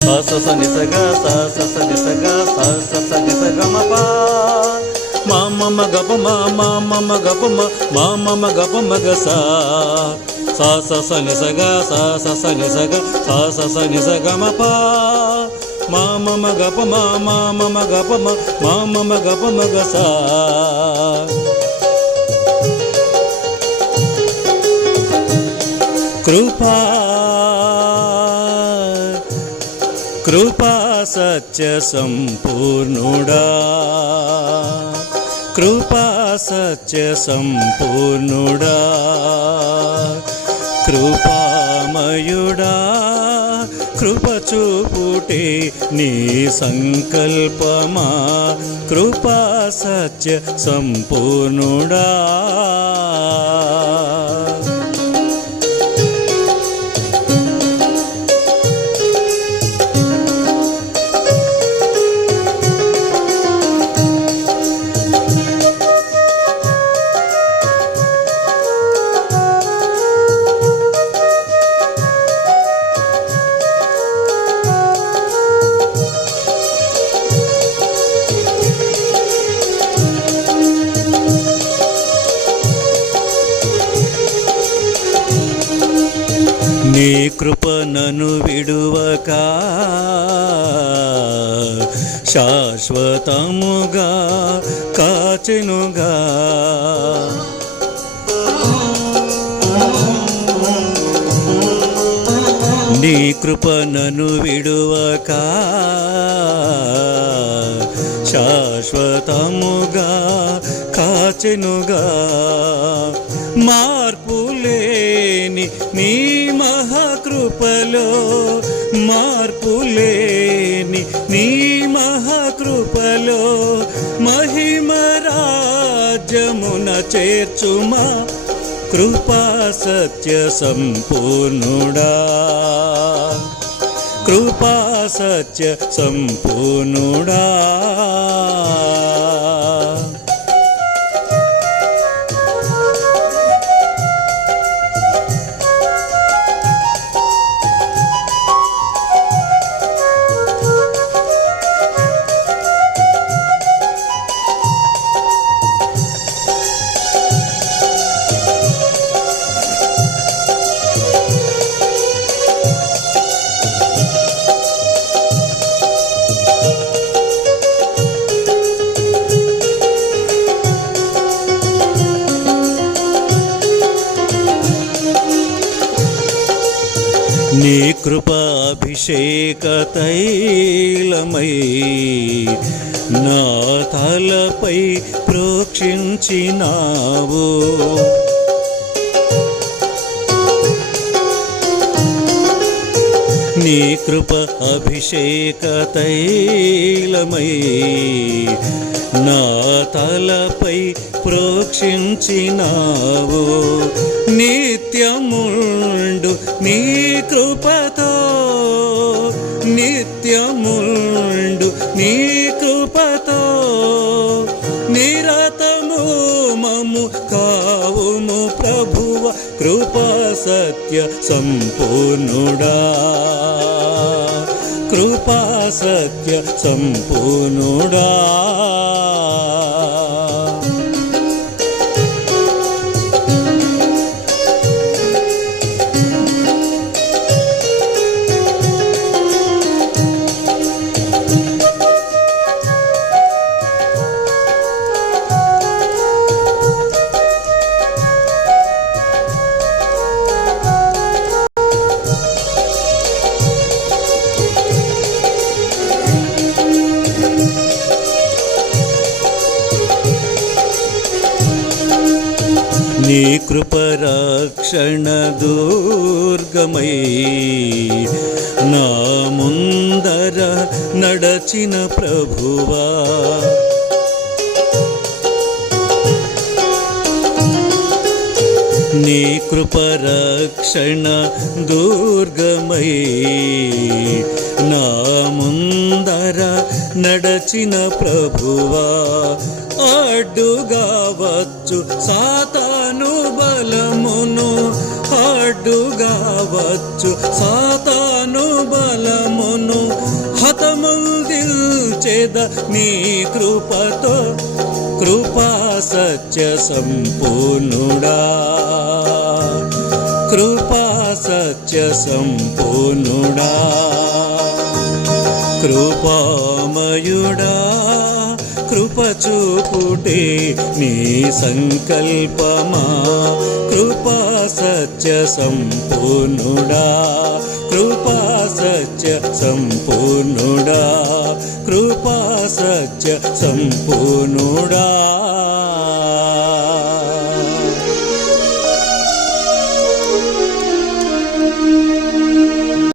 స స స ని స గ స స స ని స గ స స స ని స గ మ ప మా మ మ గ ప మా మా మ మ గ ప మ మా మ మ గ ప మ గ స స స స ని స గ స స స ని స గ స స స ని స గ మ ప మా మ మ గ ప మా మా మ మ గ ప మ మా మ మ గ ప మ గ స కృపా కృపా సత్య సంపూర్ణుడా కృపా సత్య సంపూర్ణుడా కృపామయుడా కృప చూపుటే నీ సంకల్పమా కృపా సత్య సంపూర్ణుడా నీ కృప నన్ను విడువక శాశ్వతముగా కాచెనుగా నీ కృప నన్ను విడువక శాశ్వతముగా కాచెనుగా మార్పులేని నీ మహాకృపలో మార్పులేని నీ మహాకృపలో మహిమ రాజ్యమున చేర్చుమా కృపా సత్య సంపూర్ణుడా కృపా సత్య సంపూర్ణుడా నీ కృపాభిషేక తైలమై నా తలపై ప్రోక్షించినావు నీ కృప అభిషేక తైలమై నా తలపై ప్రోక్షించినావు నిత్యముండు నీ కృపతో నిత్యముండు నీ కృపతో నిరతము మము కావుము ప్రభువ కృపా సత్య సంపూర్ణుడా కృపా సత్య సంపూర్ణుడా నీ కృప రక్షణ దుర్గమై నా ముందర నడచిన ప్రభువా నీ కృప రక్షణ దుర్గమై నా ముందర నడచిన ప్రభువా అడ్డుగా వచ్చు సాతాను బలమును అడ్డుగా వచ్చు సాతాను బలమును వేద నీ కృపతో కృపా సత్య సంపూర్ణుడా కృపా సత్య సంపూర్ణుడా కృపామయుడా కృప చూపుటే నీ సంకల్పమా కృపా సత్య సంపూర్ణుడా కృపా సత్య సంపూర్ణుడా కృపా సత్య సంపూర్ణుడా